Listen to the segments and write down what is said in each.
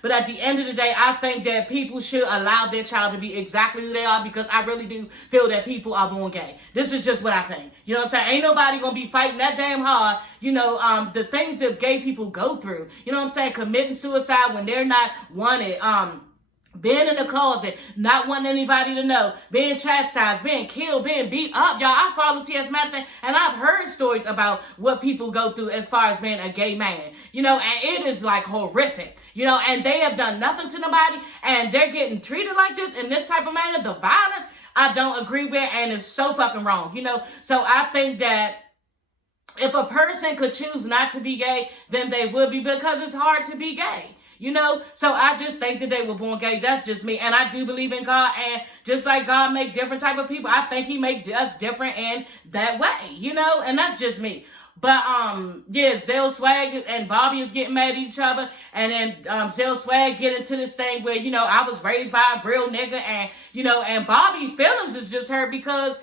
But at the end of the day, I think that people should allow their child to be exactly who they are, because I really do feel that people are born gay. This is just what I think. You know what I'm saying? Ain't nobody gonna be fighting that damn hard, the things that gay people go through. You know what I'm saying? Committing suicide when they're not wanted, being in the closet, not wanting anybody to know, being chastised, being killed, being beat up. Y'all, I follow T.S. Madison, and I've heard stories about what people go through as far as being a gay man, and it is like horrific, and they have done nothing to nobody, and they're getting treated like this in this type of manner. The violence, I don't agree with, and it's so fucking wrong, So I think that if a person could choose not to be gay, then they would be, because it's hard to be gay. So I just think that they were born gay. That's just me. And I do believe in God. And just like God make different type of people, I think he makes us different in that way, and that's just me. But, Zell Swag and Bobby is getting mad at each other. And then, Zell Swag get into this thing where, I was raised by a real nigga. And, and Bobby's feelings is just hurt because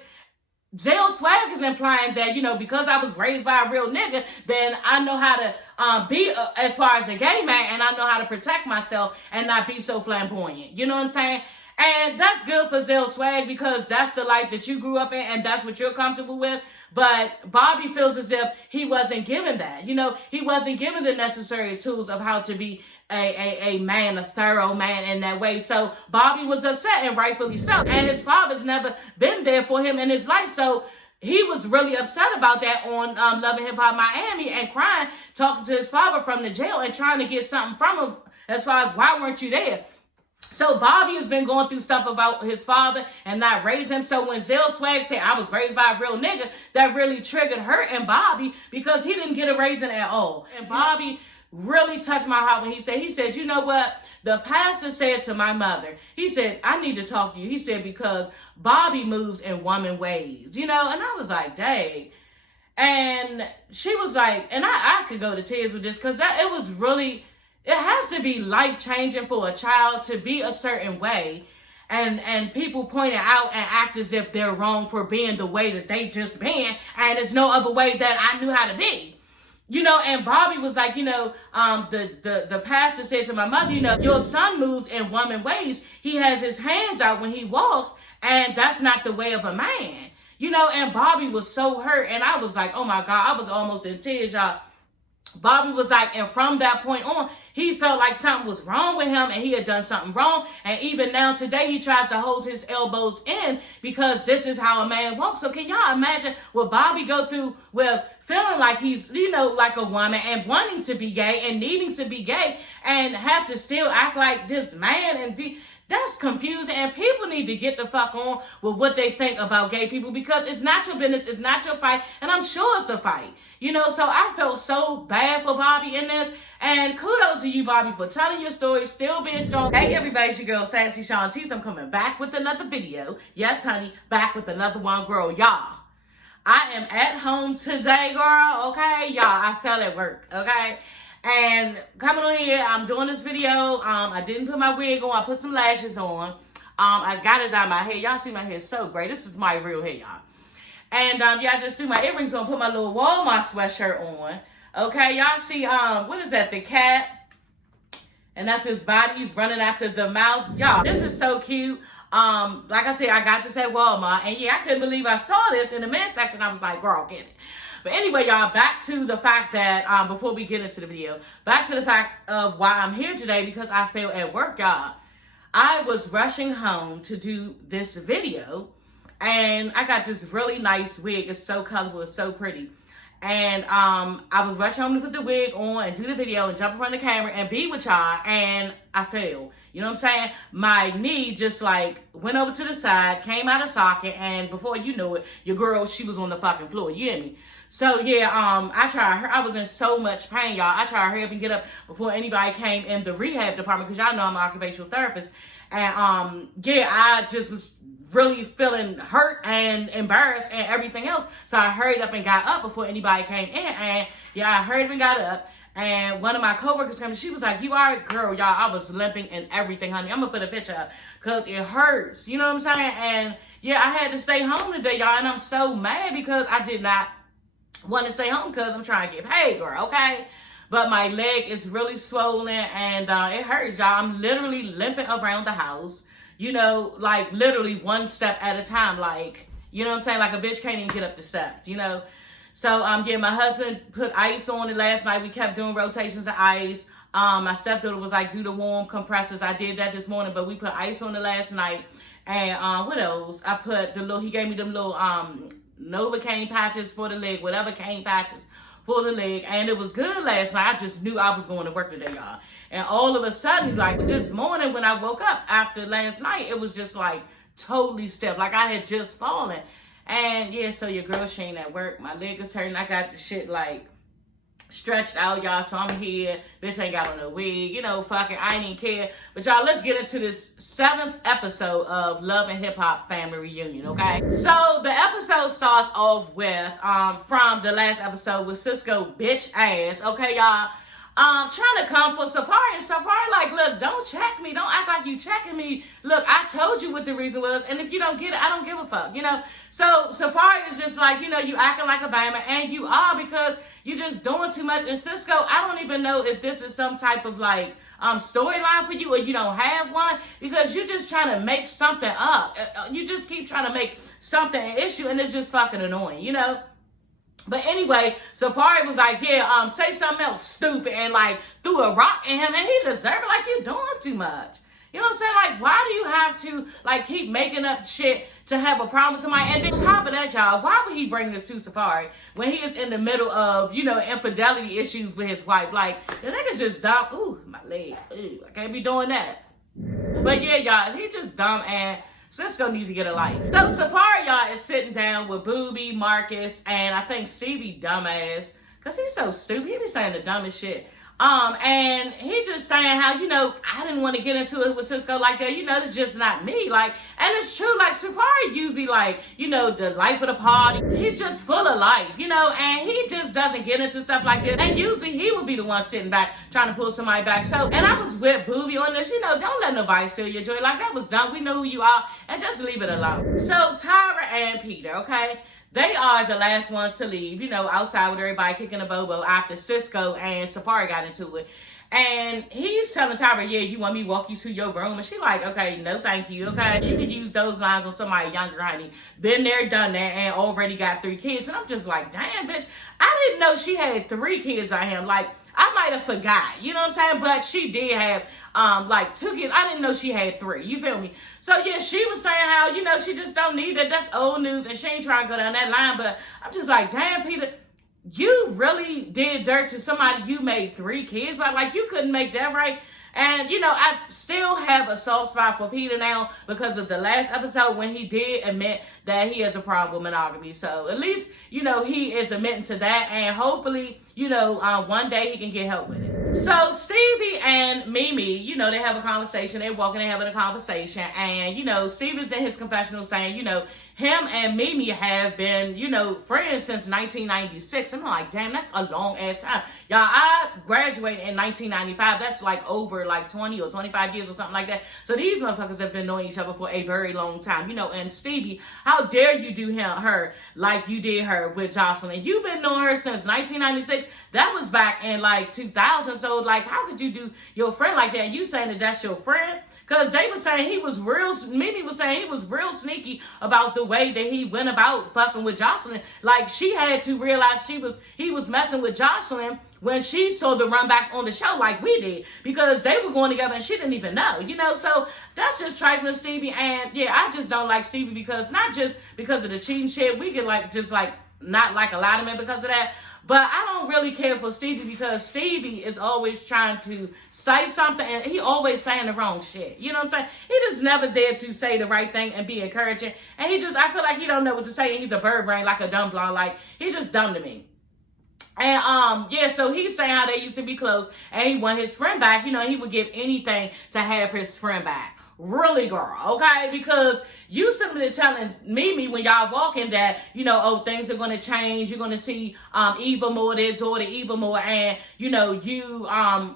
Zell Swag is implying that, because I was raised by a real nigga, then I know how to be as far as a gay man, and I know how to protect myself and not be so flamboyant. You know what I'm saying? And that's good for Zell Swag, because that's the life that you grew up in, and that's what you're comfortable with. But Bobby feels as if he wasn't given that. He wasn't given the necessary tools of how to be a man, a thorough man in that way. So Bobby was upset, and rightfully so. And his father's never been there for him in his life. So he was really upset about that on Love and Hip Hop Miami, and crying, talking to his father from the jail and trying to get something from him as far as why weren't you there? So Bobby has been going through stuff about his father and not raising him. So when Zell Swag said, I was raised by a real nigga, that really triggered hurt in Bobby, because he didn't get a raising at all. And Bobby really touched my heart when he said, you know what? The pastor said to my mother, he said, I need to talk to you. He said, because Bobby moves in woman ways, and I was like, dang. And she was like, and I could go to tears with this, because it was really, it has to be life-changing for a child to be a certain way, and people point it out and act as if they're wrong for being the way that they just been, and there's no other way that I knew how to be. And Bobby was like, the pastor said to my mother, your son moves in woman ways. He has his hands out when he walks, and that's not the way of a man. And Bobby was so hurt, and I was like, oh my God, I was almost in tears, y'all. Bobby was like, and from that point on, he felt like something was wrong with him, and he had done something wrong. And even now today, he tries to hold his elbows in, because this is how a man walks. So can y'all imagine what Bobby go through with feeling like he's, like a woman, and wanting to be gay and needing to be gay, and have to still act like this man and be... That's confusing, and people need to get the fuck on with what they think about gay people, because it's not your business, it's not your fight, and I'm sure it's a fight. So I felt so bad for Bobby in this, and kudos to you, Bobby, for telling your story, still being strong. Hey everybody, it's your girl, sassyshawntice. I'm coming back with another video. Yes, honey, back with another one, girl. Y'all, I am at home today, girl, okay? Y'all, I fell at work, okay? And coming on here, I'm doing this video. I didn't put my wig on. I put some lashes on. I got it dye my hair. Y'all see my hair so great. This is my real hair, y'all. And I just threw my earrings on, put my little Walmart sweatshirt on. Okay, y'all see, what is that? The cat. And that's his body. He's running after the mouse. Y'all, this is so cute. Like I said, I got this at Walmart. And yeah, I couldn't believe I saw this in the men's section. I was like, girl, get it. But anyway, y'all, back to the fact that, before we get into the video, back to the fact of why I'm here today, because I feel at work, y'all. I was rushing home to do this video, and I got this really nice wig. It's so colorful, it's so pretty. And I was rushing home to put the wig on and do the video and jump in front of the camera and be with y'all, and I fell. You know what I'm saying? My knee just like went over to the side, came out of socket, and before you know it, your girl, she was on the fucking floor. You hear me? So yeah, I was in so much pain, y'all. I tried to hurry up and get up before anybody came in the rehab department, because y'all know I'm an occupational therapist. And yeah, I just was really feeling hurt and embarrassed and everything else. So I hurried up and got up before anybody came in. And yeah, I hurried up and got up. And one of my coworkers came and she was like, you all right, girl? Y'all, I was limping and everything, honey. I'm gonna put a picture up because it hurts. You know what I'm saying? And yeah, I had to stay home today, y'all. And I'm so mad because I did not want to stay home because I'm trying to get paid, girl, okay? but my leg is really swollen and it hurts, y'all. I'm literally limping around the house, you know, like literally one step at a time, like, you know what I'm saying? Like a bitch can't even get up the steps, you know? So, yeah, my husband put ice on it last night. We kept doing rotations of ice. My stepdaughter was like, do the warm compressors. I did that this morning, but we put ice on it last night. And what else? I put he gave me them little Novocaine patches for the leg, whatever cane patches for the leg. And it was good last night. I just knew I was going to work today, y'all. And all of a sudden, like this morning when I woke up after last night, it was just like totally stiff. Like I had just fallen. And yeah, so your girl, she ain't at work. My leg is hurting. I got the shit like stretched out, y'all. So I'm here. Bitch ain't got on no wig. You know, fucking, I ain't even care. But y'all, let's get into this 7th episode of Love and Hip Hop Family Reunion, okay? So the episode starts off with, from the last episode with Cisco bitch ass, okay, y'all? Trying to come for Safari, and Safari like, look, don't check me. Don't act like you checking me. Look, I told you what the reason was, and if you don't get it, I don't give a fuck, you know? So Safari is just like, you know, you acting like a bama, and you are because you're just doing too much. And Cisco, I don't even know if this is some type of like storyline for you or you don't have one, because you're just trying to make something up. You just keep trying to make something an issue, and it's just fucking annoying, you know? But anyway, Safari was like, yeah, say something else stupid, and like threw a rock at him, and he deserved it. Like, you're doing too much. You know what I'm saying? Like, why do you have to like keep making up shit to have a problem with somebody? And then on top of that, y'all, why would he bring this to Safari when he is in the middle of, you know, infidelity issues with his wife? Like, the nigga's just dumb. Ooh, my leg. Ooh, I can't be doing that. But yeah, y'all, he's just dumb, and Cisco needs to get a life. So Safari, y'all, is sitting down with Booby, Marcus, and I think Stevie dumbass, because he's so stupid. He be saying the dumbest shit. And he just saying how, you know, I didn't want to get into it with Cisco like that. You know, it's just not me. Like, and it's true, like, Safari usually, like, you know, the life of the party. He's just full of life, you know, and he just doesn't get into stuff like this. And usually he would be the one sitting back trying to pull somebody back. So, and I was with Booby on this, you know, don't let nobody steal your joy. Like, that was done. We know who you are, and just leave it alone. So, Tyra and Peter, okay? They are the last ones to leave, you know, outside with everybody kicking a bobo after Cisco and Safari got into it. And he's telling Tyra, yeah, you want me to walk you to your room? And she like, okay, no thank you, okay? You can use those lines on somebody younger, honey. Been there, done that, and already got 3 kids. And I'm just like, damn, bitch, I didn't know she had 3 kids on him. Like, I might have forgot, you know what I'm saying? But she did have, like 2 kids. I didn't know she had 3, you feel me? So, yeah, she was saying how, you know, she just don't need it. That's old news, and she ain't trying to go down that line. But I'm just like, damn, Peter, you really did dirt to somebody you made 3 kids. Like, you couldn't make that right. And, you know, I still have a soft spot for Peter now because of the last episode when he did admit that he has a problem with monogamy. So, at least, you know, he is admitting to that. And hopefully, you know, one day he can get help with it. So, Stevie and Mimi, you know, they have a conversation. They're walking and having a conversation. And, you know, Stevie's in his confessional saying, you know, him and Mimi have been, you know, friends since 1996. I'm like, damn, that's a long ass time. Y'all, I graduated in 1995. That's like over like 20 or 25 years or something like that. So these motherfuckers have been knowing each other for a very long time. You know, and Stevie, how dare you do her like you did her with Jocelyn? You've been knowing her since 1996. That was back in like 2000. So like, how could you do your friend like that? And you saying that that's your friend? Because they were saying Mimi was saying he was real sneaky about the way that he went about fucking with Jocelyn. Like, she had to realize he was messing with Jocelyn when she saw the run back on the show like we did. Because they were going together and she didn't even know, you know? So that's just trifling Stevie. And yeah, I just don't like Stevie because, not just because of the cheating shit. We can like, just like, not like a lot of men because of that. But I don't really care for Stevie because Stevie is always trying to say something and he always saying the wrong shit. You know what I'm saying? He just never there to say the right thing and be encouraging. And I feel like he don't know what to say and he's a bird brain like a dumb blonde. Like, he's just dumb to me. And, yeah, so he's saying how they used to be close and he want his friend back. You know, he would give anything to have his friend back. Really, girl, okay? Because you simply telling Mimi when y'all walking that, you know, oh, things are going to change. You're going to see Eva more, their daughter Eva more, and, you know, you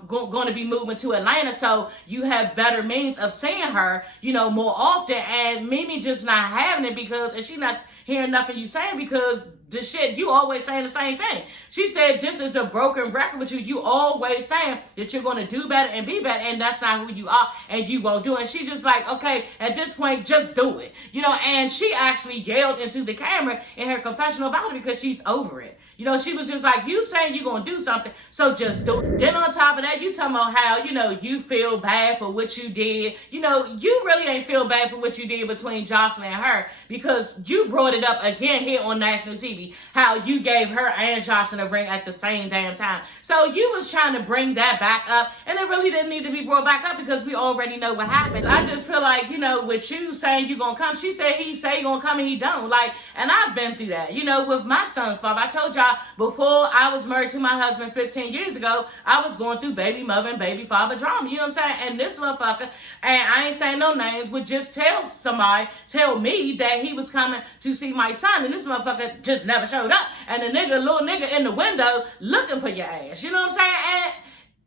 going to be moving to Atlanta, so you have better means of seeing her, you know, more often. And Mimi just not having it because, and she not hearing nothing you saying because the shit, you always saying the same thing. She said, this is a broken record with you. You always saying that you're going to do better and be better, and that's not who you are, and you won't do it. And she just like, okay, at this point, just do it. You know, and she actually yelled into the camera in her confessional about it because she's over it. You know, she was just like, you saying you're going to do something, so just do it. Then on top of that, you talking about how, you know, you feel bad for what you did. You know, you really ain't feel bad for what you did between Jocelyn and her, because you brought it up again here on national TV, how you gave her and Jocelyn a ring at the same damn time. So you was trying to bring that back up, and it really didn't need to be brought back up because we already know what happened. I just feel like, you know, with you saying you gonna come, she said he say he gonna come and he don't. Like, and I've been through that. You know, with my son's father, I told y'all before I was married to my husband 15 years ago, I was going through baby mother and baby father drama. You know what I'm saying? And this motherfucker, and I ain't saying no names, would just tell me that he was coming to see my son, and this motherfucker just never showed up. And the little nigga in the window looking for your ass. You know what I'm saying? And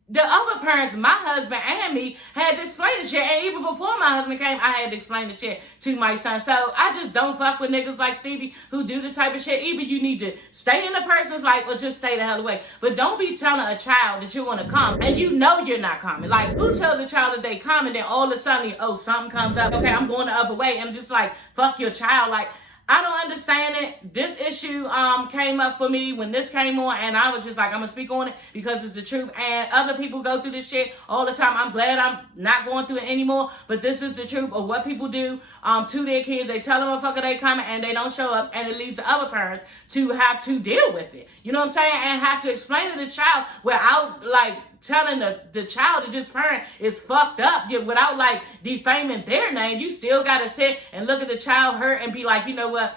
the other parents, my husband and me, had to explain the shit. And even before my husband came, I had to explain the shit to my son. So I just don't fuck with niggas like Stevie who do this type of shit. Either you need to stay in the person's life or just stay the hell away. But don't be telling a child that you're going to come and you know you're not coming. Like, who tells a child that they come and then all of a sudden, oh, something comes up. Okay, I'm going the other way. And I'm just like, fuck your child. Like, I don't understand it. This issue came up for me when this came on, and I was just like, I'm going to speak on it because it's the truth. And other people go through this shit all the time. I'm glad I'm not going through it anymore, but this is the truth of what people do to their kids. They tell them motherfucker they coming and they don't show up, and it leaves the other parents to have to deal with it. You know what I'm saying? And have to explain to the child without, like, telling the child that this parent is fucked up, without like defaming their name. You still gotta sit and look at the child hurt and be like, you know what,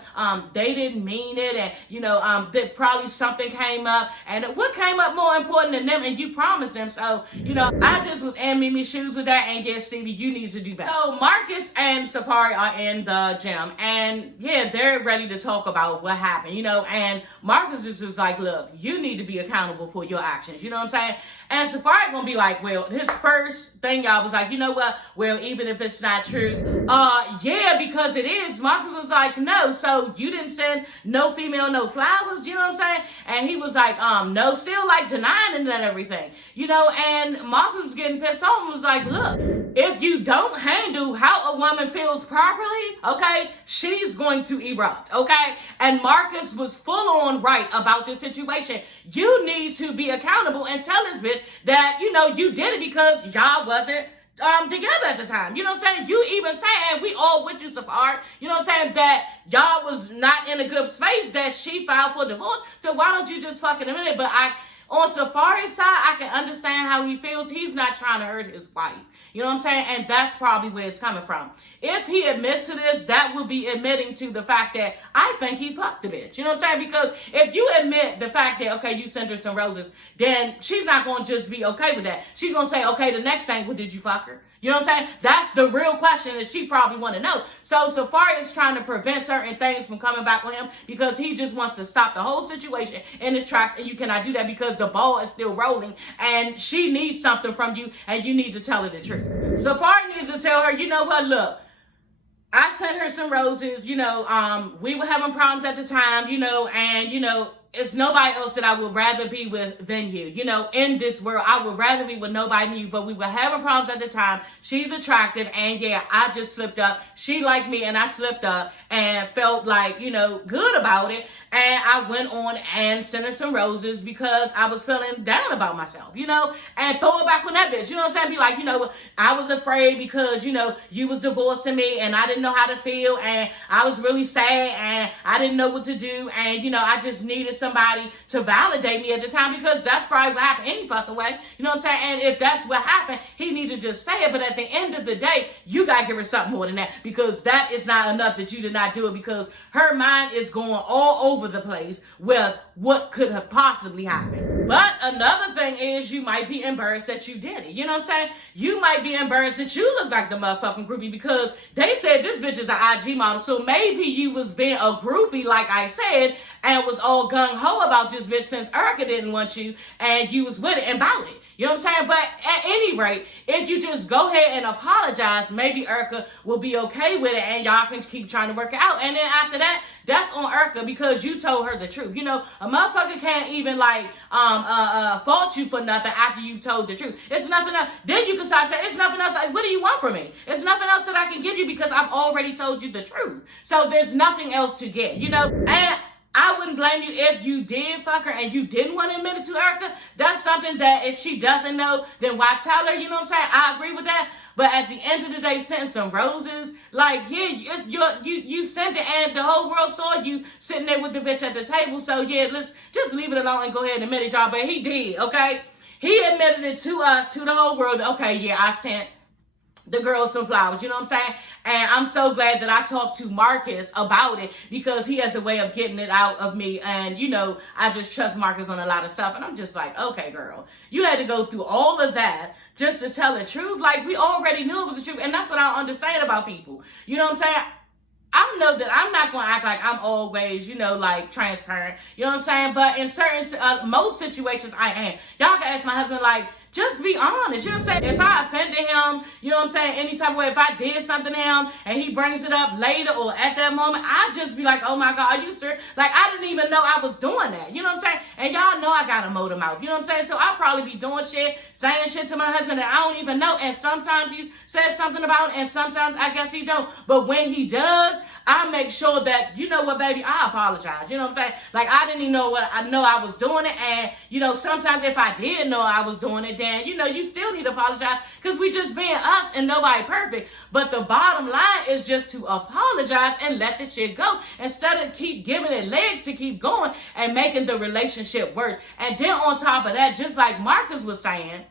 they didn't mean it, and you know, that probably something came up, and what came up more important than them, and you promised them. So, you know, I just was in Mimi's shoes with that, and yes, Stevie, you need to do better. So Marcus and Safari are in the gym, and yeah, they're ready to talk about what happened, you know, and Marcus is just like, look, you need to be accountable for your actions, you know what I'm saying? And Safari gonna be like, well, his first thing, y'all, was like, you know what? Well, even if it's not true, yeah, because it is. Marcus was like, no, so you didn't send no female, no flowers, you know what I'm saying? And he was like, no, still like denying it and everything, you know, and Marcus was getting pissed off and was like, look, if you don't handle how a woman feels properly, okay, she's going to erupt, okay? And Marcus was full on right about this situation. You need to be accountable and tell this bitch that, you know, you did it because y'all wasn't together at the time. You know what I'm saying? You even saying, we all with you, Safari, you know what I'm saying, that y'all was not in a good space, that she filed for divorce. So why don't you just fucking admit it? But on Safari's side, I can understand how he feels. He's not trying to hurt his wife. You know what I'm saying? And that's probably where it's coming from. If he admits to this, that will be admitting to the fact that I think he fucked the bitch. You know what I'm saying? Because if you admit the fact that, okay, you sent her some roses, then she's not going to just be okay with that. She's going to say, okay, the next thing, well, did you fuck her? You know what I'm saying? That's the real question that she probably want to know. So Safari is trying to prevent certain things from coming back with him because he just wants to stop the whole situation in its tracks, and you cannot do that because the ball is still rolling and she needs something from you and you need to tell her the truth. Safari needs to tell her, you know what, look, I sent her some roses, you know, we were having problems at the time, you know, and, you know, it's nobody else that I would rather be with than you. You know, in this world, I would rather be with nobody than you, but we were having problems at the time. She's attractive, and yeah, I just slipped up. She liked me, and I slipped up and felt like, you know, good about it. And I went on and sent her some roses because I was feeling down about myself, you know, and throw it back on that bitch. You know what I'm saying? Be like, you know, I was afraid because, you know, you was divorcing me and I didn't know how to feel and I was really sad and I didn't know what to do. And, you know, I just needed somebody to validate me at the time because that's probably what happened any fucking way. You know what I'm saying? And if that's what happened, he needs to just say it. But at the end of the day, you got to give her something more than that because that is not enough that you did not do it because her mind is going all over the place with what could have possibly happened. But another thing is you might be embarrassed that you did it. You know what I'm saying? You might be embarrassed that you look like the motherfucking groupie because they said this bitch is an IG model. So maybe you was being a groupie, like I said, and was all gung-ho about this bitch since Erica didn't want you and you was with it and about it. You know what I'm saying? But at any rate, if you just go ahead and apologize, maybe Erica will be okay with it and y'all can keep trying to work it out. And then after that, that's on Erica because you told her the truth. You know, a motherfucker can't even fault you for nothing after you told the truth. It's nothing else. Then you can start saying, it's nothing else. Like, what do you want from me? It's nothing else that I can give you because I've already told you the truth. So there's nothing else to get, you know? And I wouldn't blame you if you did fuck her and you didn't want to admit it to Erica. That's something that if she doesn't know, then why tell her? You know what I'm saying? I agree with that. But at the end of the day, sending some roses, like, yeah, you sent it and the whole world saw you sitting there with the bitch at the table. So, yeah, let's just leave it alone and go ahead and admit it, y'all. But he did, okay? He admitted it to us, to the whole world. Okay, yeah, I sent the girls some flowers, you know what I'm saying? And I'm so glad that I talked to Marcus about it because he has a way of getting it out of me. And, you know, I just trust Marcus on a lot of stuff. And I'm just like, okay, girl, you had to go through all of that just to tell the truth. Like, we already knew it was the truth. And that's what I don't understand about people. You know what I'm saying? I know that I'm not going to act like I'm always, you know, like, transparent. You know what I'm saying? But in certain, most situations, I am. Y'all can ask my husband, like, just be honest. You know what I'm saying? If I offended him, you know what I'm saying, any type of way, if I did something to him and he brings it up later or at that moment, I just be like, oh my God, are you serious? Like, I didn't even know I was doing that. You know what I'm saying? And y'all know I got a motor mouth. You know what I'm saying? So I'll probably be doing shit, saying shit to my husband that I don't even know. And sometimes he says something about it and sometimes I guess he don't. But when he does, I make sure that, you know what, baby, I apologize. You know what I'm saying? Like, I didn't even know what I know I was doing it. And, you know, sometimes if I did know I was doing it, then, you know, you still need to apologize because we just being us and nobody perfect. But the bottom line is just to apologize and let the shit go instead of keep giving it legs to keep going and making the relationship worse. And then on top of that, just like Marcus was saying,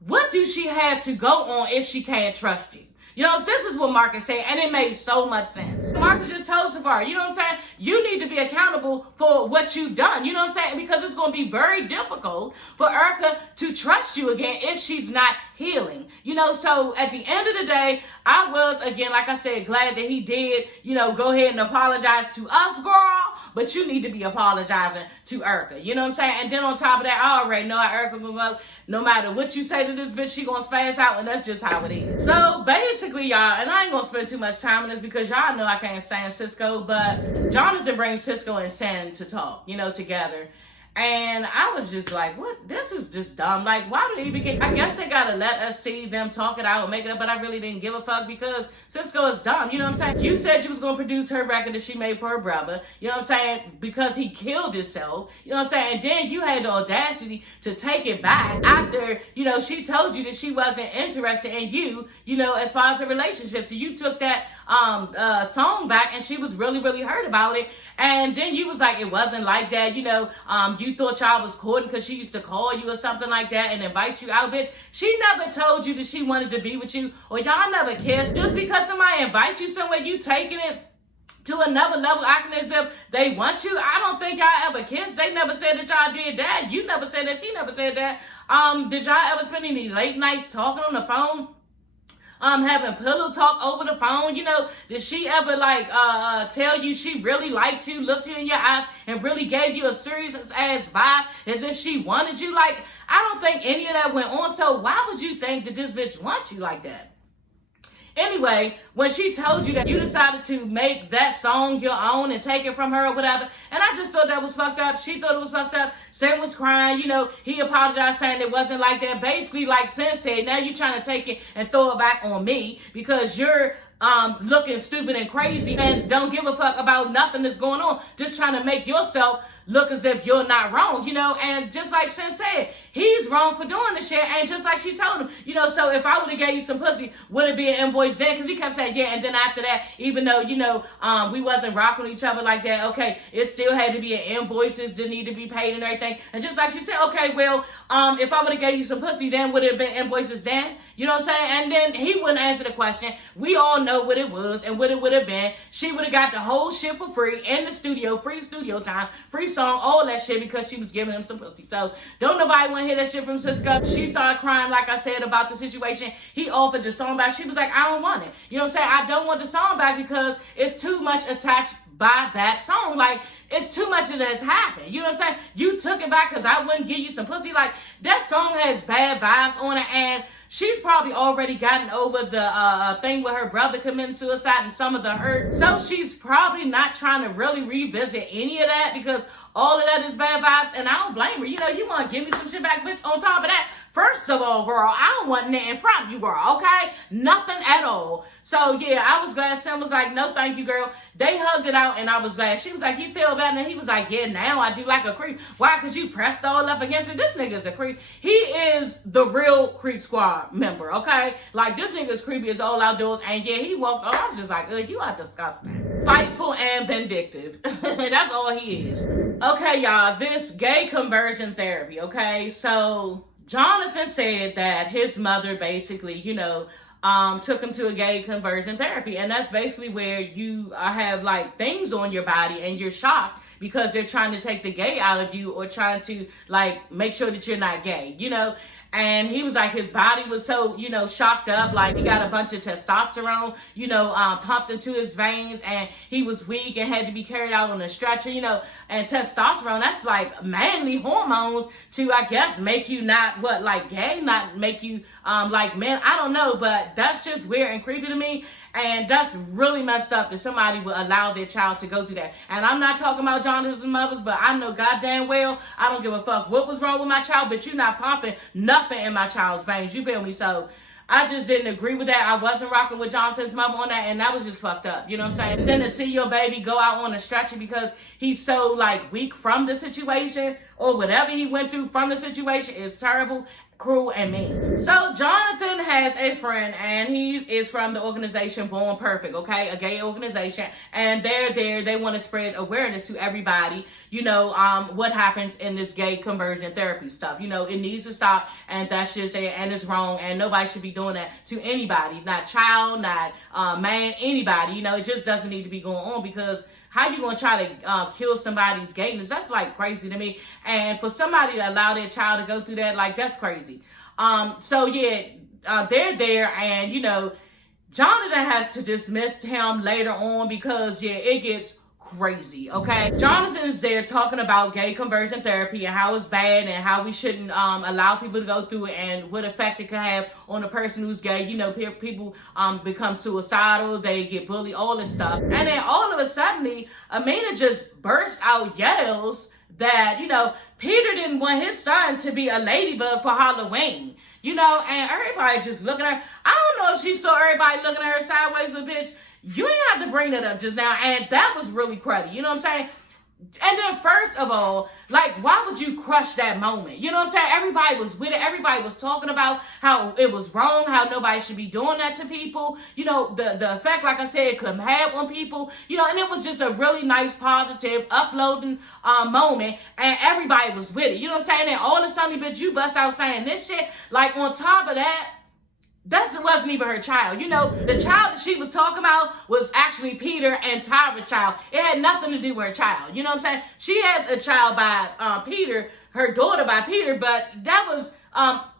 what do she have to go on if she can't trust you? You know, this is what Marcus said, and it made so much sense. Marcus just told Safari, you know what I'm saying? You need to be accountable for what you've done. You know what I'm saying? Because it's going to be very difficult for Erica to trust you again if she's not healing. You know, so at the end of the day, I was, again, like I said, glad that he did, you know, go ahead and apologize to us, girl. But you need to be apologizing to Erica. You know what I'm saying? And then on top of that, I already know how Erica gonna go. No matter what you say to this bitch, she gonna spaz out, and that's just how it is. So basically, y'all, and I ain't gonna spend too much time on this because y'all know I can't stand Cisco, but Jonathan brings Cisco and San to talk, you know, together. And I was just like, what? This is just dumb. Like, why do they even get... I guess they gotta let us see them talk it out and make it up, but I really didn't give a fuck because Cisco is dumb. You know what I'm saying? You said you was gonna produce her record that she made for her brother. You know what I'm saying? Because he killed himself. You know what I'm saying? And then you had the audacity to take it back after, you know, she told you that she wasn't interested in you, you know, as far as a relationship. So you took that song back and she was really, really hurt about it. And then you was like, it wasn't like that, you know, you thought y'all was courting because she used to call you or something like that and invite you out, bitch. She never told you that she wanted to be with you or y'all never kissed. Just because somebody invites you somewhere, you taking it to another level, acting as if they want you. I don't think y'all ever kissed. They never said that y'all did that. You never said that. She never said that. Did y'all ever spend any late nights talking on the phone? Having pillow talk over the phone, you know, did she ever like tell you she really liked you, looked you in your eyes, and really gave you a serious ass vibe as if she wanted you? Like, I don't think any of that went on. So why would you think that this bitch wants you like that? Anyway, when she told you that you decided to make that song your own and take it from her or whatever, and I just thought that was fucked up. She thought it was fucked up. Sen was crying, you know, he apologized saying it wasn't like that. Basically, like Sen said, now you're trying to take it and throw it back on me because you're looking stupid and crazy and don't give a fuck about nothing that's going on. Just trying to make yourself look as if you're not wrong, you know, and just like Sen said, he's wrong for doing the shit, and just like she told him, you know, so if I would have gave you some pussy, would it be an invoice then? Because he kept saying, yeah, and then after that, even though, you know, we wasn't rocking each other like that, okay, it still had to be an invoices that need to be paid and everything, and just like she said, okay, well, if I would have gave you some pussy, then would it have been invoices then? You know what I'm saying? And then he wouldn't answer the question. We all know what it was and what it would have been. She would have got the whole shit for free in the studio, free studio time, free song, all that shit, because she was giving him some pussy. So don't nobody want to hear that shit from Cisco. She started crying, like I said, about the situation. He offered the song back. She was like, I don't want it. You know what I'm saying? I don't want the song back because it's too much attached by that song. Like, it's too much that has happened. You know what I'm saying? You took it back because I wouldn't give you some pussy. Like, that song has bad vibes on it, and she's probably already gotten over the thing with her brother committing suicide and some of the hurt. So she's probably not trying to really revisit any of that because all of that is bad vibes, and I don't blame her. You know, you want to give me some shit back, bitch. On top of that, first of all, girl, I don't want nothing from you, girl, okay? Nothing at all. So, yeah, I was glad. Sam was like, no, thank you, girl. They hugged it out, and I was glad. She was like, you feel better? And he was like, yeah, now I do like a creep. Why? Because you pressed all up against it. This nigga's a creep. He is the real Creep Squad member, okay? Like, this nigga's creepy as all outdoors, and, yeah, he walked off. I was just like, ugh, you are disgusting. Spiteful and vindictive. That's all he is. Okay, y'all, this gay conversion therapy, okay? So Jonathan said that his mother basically, you know, took him to a gay conversion therapy. And that's basically where you have like things on your body and you're shocked because they're trying to take the gay out of you or trying to like make sure that you're not gay, you know? And he was like, his body was so, you know, shocked up. Like, he got a bunch of testosterone, you know, pumped into his veins. And he was weak and had to be carried out on a stretcher, you know. And testosterone, that's like manly hormones to, I guess, make you not, what, like gay? Not make you like men? I don't know. But that's just weird and creepy to me. And that's really messed up that somebody would allow their child to go through that. And I'm not talking about Jonathan's mothers, but I know goddamn well I don't give a fuck what was wrong with my child, but you're not pumping nothing in my child's veins. You feel me? So I just didn't agree with that. I wasn't rocking with Jonathan's mother on that, and that was just fucked up. You know what I'm saying? And then to see your baby go out on a stretcher because he's so, like, weak from the situation or whatever he went through from the situation is terrible, cruel, and mean. So Jonathan has a friend, and he is from the organization Born Perfect, okay? A gay organization, and they're there. They want to spread awareness to everybody, you know, what happens in this gay conversion therapy stuff. You know, it needs to stop, and that shit's there, and it's wrong, and nobody should be doing that to anybody, not child, not man, anybody. You know, it just doesn't need to be going on because how you gonna try to kill somebody's gayness? That's like crazy to me. And for somebody to allow their child to go through that, like, that's crazy. So yeah, they're there, and you know, Jonathan has to dismiss him later on because yeah, it gets crazy, okay? Jonathan's there talking about gay conversion therapy and how it's bad and how we shouldn't allow people to go through it and what effect it can have on a person who's gay. You know, people become suicidal, they get bullied, all this stuff. And then all of a sudden, Amina just bursts out yells that, you know, Peter didn't want his son to be a ladybug for Halloween. You know, and everybody just looking at her. I don't know if she saw everybody looking at her sideways, but bitch, you ain't have to bring that up just now. And that was really cruddy. You know what I'm saying? And then first of all, like, why would you crush that moment? You know what I'm saying? Everybody was with it. Everybody was talking about how it was wrong, how nobody should be doing that to people. You know, the effect, like I said, it could have on people. You know, and it was just a really nice, positive, uploading moment. And everybody was with it. You know what I'm saying? And all of a sudden, bitch, you bust out saying this shit. Like, on top of that, that wasn't even her child. You know, the child that she was talking about was actually Peter and Tyra's child. It had nothing to do with her child. You know what I'm saying? She has a child by Peter, her daughter by Peter, but that was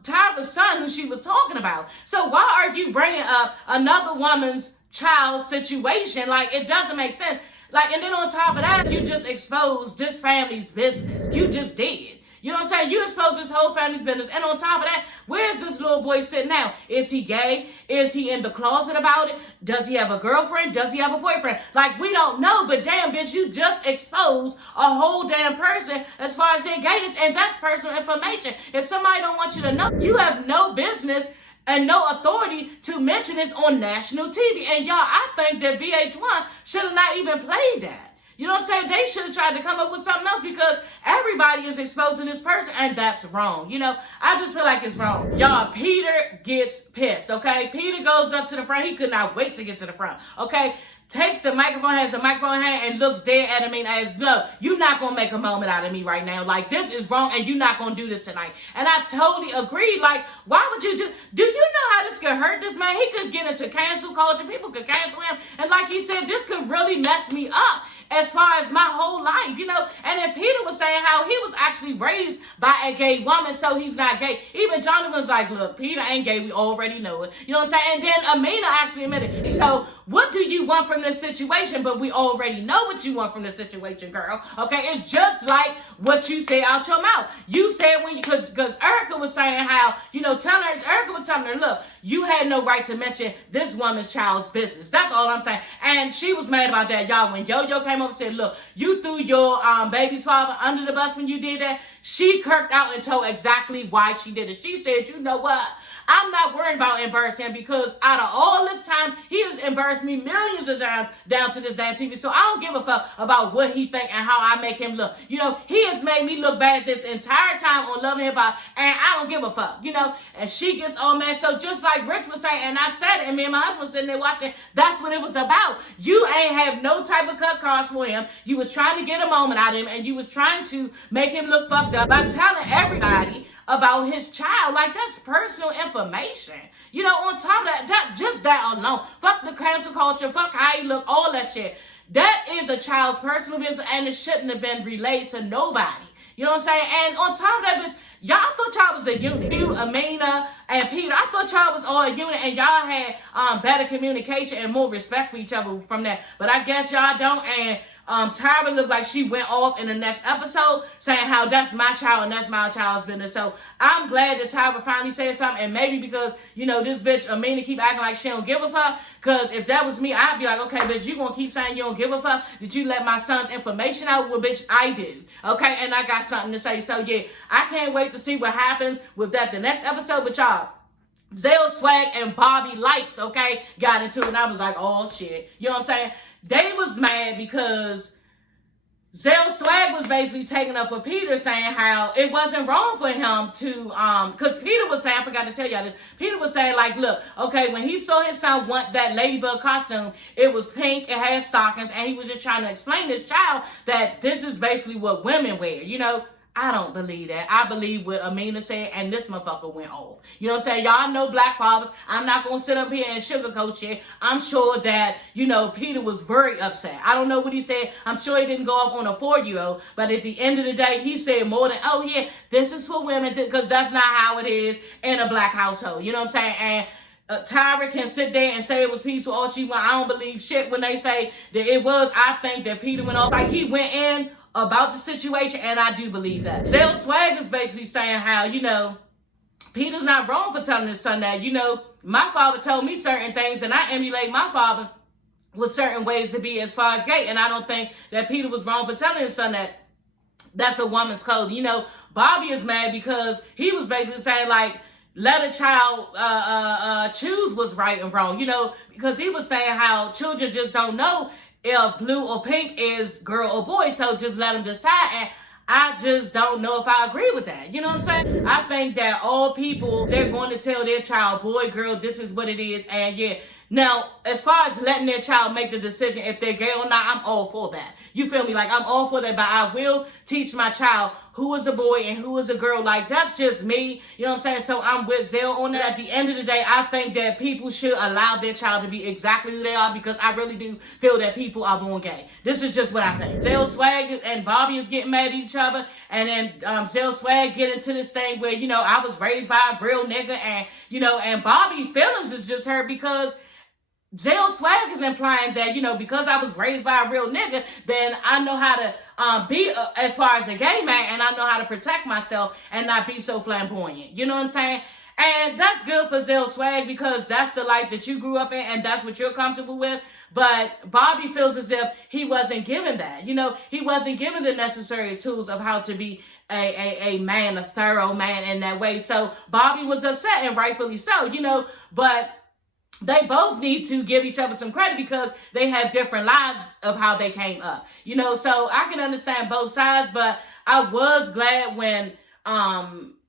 Tyra's son who she was talking about. So why are you bringing up another woman's child situation? Like, it doesn't make sense. Like, and then on top of that, you just exposed this family's business. You just did. You know what I'm saying? You exposed this whole family's business. And on top of that, where's this little boy sitting now? Is he gay? Is he in the closet about it? Does he have a girlfriend? Does he have a boyfriend? Like, we don't know, but damn, bitch, you just exposed a whole damn person as far as their gayness, and that's personal information. If somebody don't want you to know, you have no business and no authority to mention this on national TV. And y'all, I think that VH1 should have not even played that. You know what I'm saying? They should have tried to come up with something else because everybody is exposing this person, and that's wrong. You know, I just feel like it's wrong. Y'all, Peter gets pissed, okay? Peter goes up to the front. He could not wait to get to the front, okay? Takes the microphone, has the microphone in hand, and looks dead at me as, no, you're not going to make a moment out of me right now. Like, this is wrong, and you're not going to do this tonight. And I totally agree. Like, why would you do you know how this could hurt this man. He could get into cancel culture. People could cancel him. And like he said, this could really mess me up as far as my whole life, you know. And then Peter was saying how he was actually raised by a gay woman, so he's not gay. Even Johnny was like, look, Peter ain't gay. We already know it. You know what I'm saying? And then Amina actually admitted it. So what do you want from this situation? But we already know what you want from this situation, girl. Okay, it's just like what you say out your mouth. You said when you, because Erica was saying how, you know, Erica was telling her, look, you had no right to mention this woman's child's business. That's all I'm saying. And she was mad about that, y'all. When Yo-Yo came up and said, look, you threw your baby's father under the bus when you did that, she kirked out and told exactly why she did it. She said, you know what? I'm not worried about embarrassing him because out of all this time, he has embarrassed me millions of times down to this damn TV. So I don't give a fuck about what he think and how I make him look. You know, he has made me look bad this entire time on Love and Hip Hop, and I don't give a fuck, you know. And she gets all mad. So just like Rich was saying, and I said it, and me and my husband was sitting there watching, that's what it was about. You ain't have no type of cut cards for him. You was trying to get a moment out of him, and you was trying to make him look fucked up by telling everybody about his child. Like, that's personal information. You know, on top of that, just that alone. Fuck the cancel culture, fuck how he look, all that shit. That is a child's personal business, and it shouldn't have been relayed to nobody. You know what I'm saying? And on top of that, bitch, y'all thought y'all was a unit. You, Amina, and Peter, I thought y'all was all a unit, and y'all had better communication and more respect for each other from that. But I guess y'all don't, and Tyra looked like she went off in the next episode saying how that's my child and that's my child's business. So I'm glad that Tyra finally said something, and maybe because, you know, this bitch Amina keep acting like she don't give a fuck, because if that was me, I'd be like, okay, bitch, you gonna keep saying you don't give a fuck? Did you let my son's information out? Well, bitch, I do. Okay, and I got something to say. So yeah, I can't wait to see what happens with that the next episode. But y'all, Zell Swag and Bobby Lights, okay, got into it, and I was like, oh shit. You know what I'm saying? They was mad because Zell Swag was basically taking up for Peter, saying how it wasn't wrong for him to, because Peter was saying, I forgot to tell y'all this, Peter was saying, like, look, okay, when he saw his son want that Ladybug costume, it was pink, it had stockings, and he was just trying to explain to his child that this is basically what women wear, you know. I don't believe that. I believe what Amina said, and this motherfucker went off. You know what I'm saying? Y'all know black fathers. I'm not going to sit up here and sugarcoat shit. I'm sure that, you know, Peter was very upset. I don't know what he said. I'm sure he didn't go off on a 4-year-old. But at the end of the day, he said more than, oh, yeah, this is for women, because that's not how it is in a black household. You know what I'm saying? And Tyra can sit there and say it was peaceful all she want. I don't believe shit when they say that it was. I think that Peter went off. Like, he went in about the situation, and I do believe that. Zell Swag is basically saying how, you know, Peter's not wrong for telling his son that, you know, my father told me certain things, and I emulate my father with certain ways to be as far as gay, and I don't think that Peter was wrong for telling his son that that's a woman's code. You know, Bobby is mad because he was basically saying, like, let a child choose what's right and wrong, you know, because he was saying how children just don't know if blue or pink is girl or boy, so just let them decide. And I just don't know if I agree with that. You know what I'm saying? I think that all people, they're going to tell their child, boy, girl, this is what it is. And yeah, now, as far as letting their child make the decision if they're gay or not, I'm all for that. You feel me? Like, I'm all for that, but I will teach my child who is a boy and who is a girl. Like, that's just me. You know what I'm saying? So I'm with Zell on that. At the end of the day, I think that people should allow their child to be exactly who they are, because I really do feel that people are born gay. This is just what I think. Zell Swag and Bobby is getting mad at each other, and then Zell Swag get into this thing where, you know, I was raised by a real nigga, and, you know, and Bobby feelings is just hurt because Zell Swag is implying that, you know, because I was raised by a real nigga, then I know how to be as far as a gay man, and I know how to protect myself and not be so flamboyant. You know what I'm saying? And that's good for Zell Swag, because that's the life that you grew up in, and that's what you're comfortable with. But Bobby feels as if he wasn't given that. You know, he wasn't given the necessary tools of how to be a man, a thorough man in that way. So Bobby was upset, and rightfully so, you know, but they both need to give each other some credit because they have different lives of how they came up. You know, so I can understand both sides, but I was glad when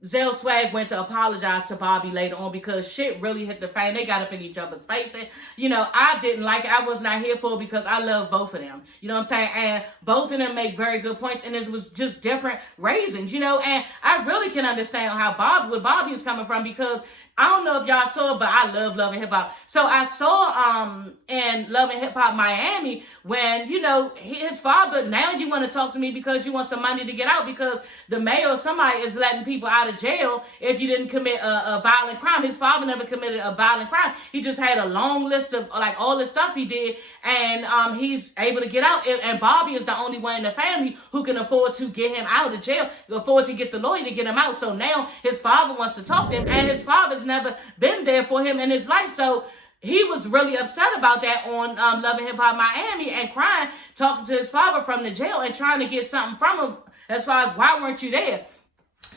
Zell Swag went to apologize to Bobby later on, because shit really hit the fan. They got up in each other's faces. You know, I didn't like it. I was not here for it because I love both of them. You know what I'm saying? And both of them make very good points, and it was just different raisins, you know, and I really can understand how where Bobby is coming from, because I don't know if y'all saw it, but I love Love and Hip Hop. So I saw in Love and Hip Hop Miami when, you know, his father, now you want to talk to me because you want some money to get out because the mayor or somebody is letting people out of jail if you didn't commit a violent crime. His father never committed a violent crime. He just had a long list of like all the stuff he did, and he's able to get out. And Bobby is the only one in the family who can afford to get him out of jail, afford to get the lawyer to get him out. So now his father wants to talk to him, and his father's never been there for him in his life. So he was really upset about that on Love and Hip Hop Miami and crying, talking to his father from the jail and trying to get something from him as far as why weren't you there?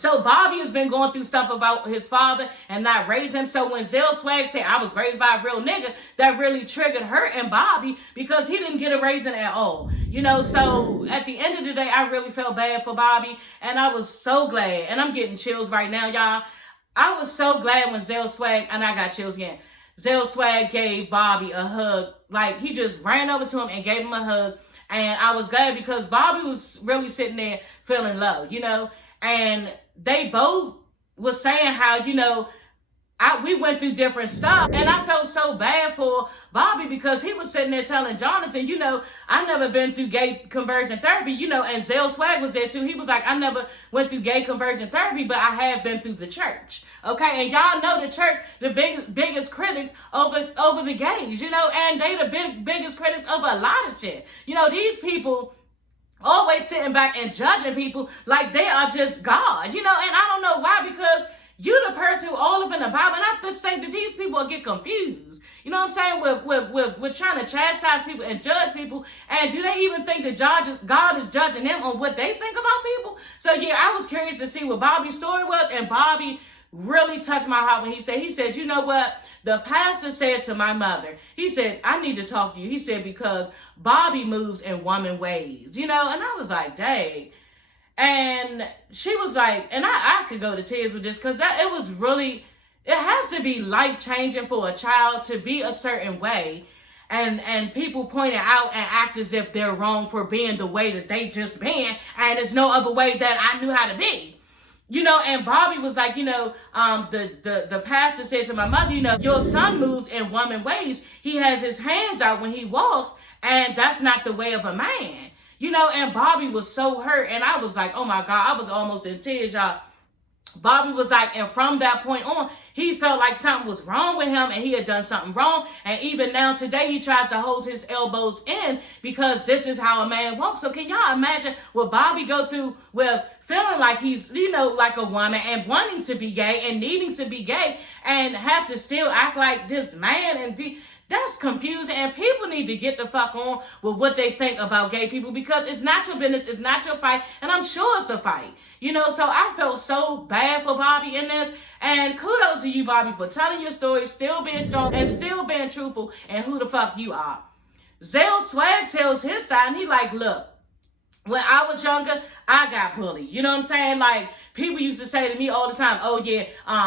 So Bobby has been going through stuff about his father and not raising him. So when Zell Swag said, I was raised by a real nigga, that really triggered her and Bobby because he didn't get a raising at all. You know, so at the end of the day, I really felt bad for Bobby. And I was so glad. And I'm getting chills right now, y'all. I was so glad when Zell Swag, and I got chills again. Zell Swag gave Bobby a hug. Like, he just ran over to him and gave him a hug. And I was glad because Bobby was really sitting there feeling loved, you know. And they both was saying how, you know, we went through different stuff. And I felt so bad for Bobby because he was sitting there telling Jonathan, you know, I never been through gay conversion therapy, you know, and Zell Swag was there too. He was like, I never went through gay conversion therapy, but I have been through the church. Okay, and y'all know the church, the biggest critics over the gays, you know, and they the biggest critics over a lot of shit. You know, these people always sitting back and judging people like they are just God, you know, and I don't know why, because you the person who all up in the Bible, and I just think that these people will get confused. You know what I'm saying? With trying to chastise people and judge people, and do they even think that God is judging them on what they think about people? So yeah, I was curious to see what Bobby's story was, and Bobby really touched my heart when he said, you know what? The pastor said to my mother, he said, I need to talk to you. He said, because Bobby moves in woman ways, you know? And I was like, dang. And she was like, and I could go to tears with this because it has to be life-changing for a child to be a certain way. And people point it out and act as if they're wrong for being the way that they just been. And there's no other way that I knew how to be. You know, and Bobby was like, you know, the pastor said to my mother, you know, your son moves in woman ways. He has his hands out when he walks, and that's not the way of a man. You know, and Bobby was so hurt, and I was like, oh my God, I was almost in tears, y'all. Bobby was like, and from that point on, he felt like something was wrong with him and he had done something wrong. And even now today, he tries to hold his elbows in because this is how a man walks. So can y'all imagine what Bobby go through with feeling like he's, you know, like a woman and wanting to be gay and needing to be gay and have to still act like this man and be... That's confusing, and people need to get the fuck on with what they think about gay people because it's not your business, it's not your fight, and I'm sure it's a fight. You know, so I felt so bad for Bobby in this, and kudos to you, Bobby, for telling your story, still being strong, and still being truthful, and who the fuck you are. Zell Swag tells his side, and he like, look, when I was younger, I got bullied. You know what I'm saying? Like, people used to say to me all the time, oh yeah,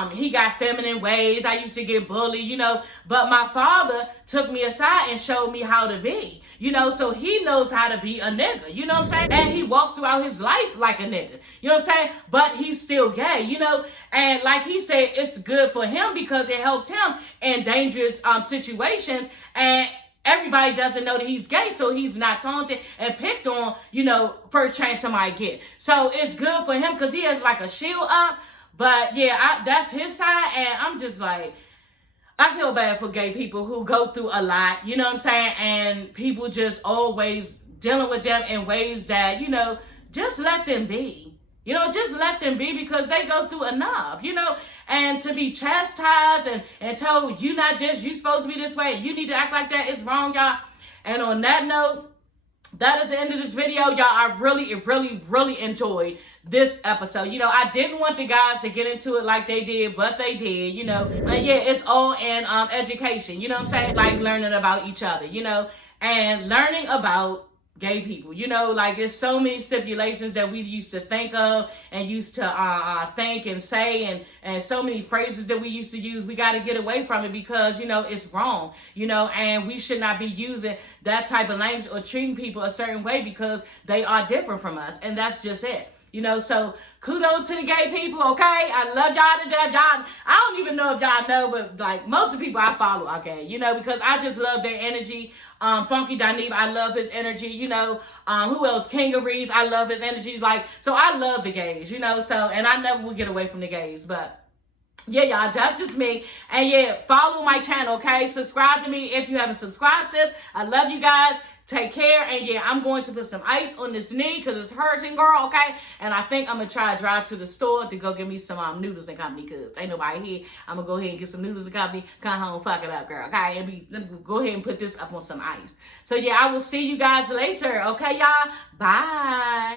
he got feminine ways. I used to get bullied, you know. But my father took me aside and showed me how to be. You know, so he knows how to be a nigga. You know what I'm saying? And he walks throughout his life like a nigga. You know what I'm saying? But he's still gay, you know. And like he said, it's good for him because it helps him in dangerous situations. And everybody doesn't know that he's gay, so he's not taunted and picked on, you know, first chance somebody get. So it's good for him because he has like a shield up. But yeah, that's his side, and I'm just like, I feel bad for gay people who go through a lot, you know what I'm saying? And people just always dealing with them in ways that, you know, just let them be. You know, just let them be because they go through enough, you know, and to be chastised and told you not this, you supposed to be this way, you need to act like that, it's wrong, y'all. And on that note, that is the end of this video, y'all. I really enjoyed this episode. You know, I didn't want the guys to get into it like they did, but they did, you know. And yeah, it's all in education, you know what I'm saying? Like learning about each other, you know, and learning about gay people, you know, like there's so many stipulations that we used to think of and used to think and say, and so many phrases that we used to use. We got to get away from it because, you know, it's wrong, you know, and we should not be using that type of language or treating people a certain way because they are different from us, and that's just it. You know, so kudos to the gay people, okay? I love y'all to death. Y'all, I don't even know if y'all know, but like most of the people I follow are gay, you know, because I just love their energy. Funky Dineva, I love his energy, you know. Who else? King of Reeds, I love his energy. Like, so I love the gays, you know, so, and I never will get away from the gays, but yeah, y'all, that's just me. And yeah, follow my channel, okay? Subscribe to me if you haven't subscribed, sis. I love you guys. Take care. And yeah, I'm going to put some ice on this knee because it's hurting, girl, okay? And I think I'm going to try to drive to the store to go get me some noodles and company because ain't nobody here. I'm going to go ahead and get some noodles and company. Come home, fuck it up, girl, okay? Let me go ahead and put this up on some ice. So yeah, I will see you guys later, okay, y'all? Bye.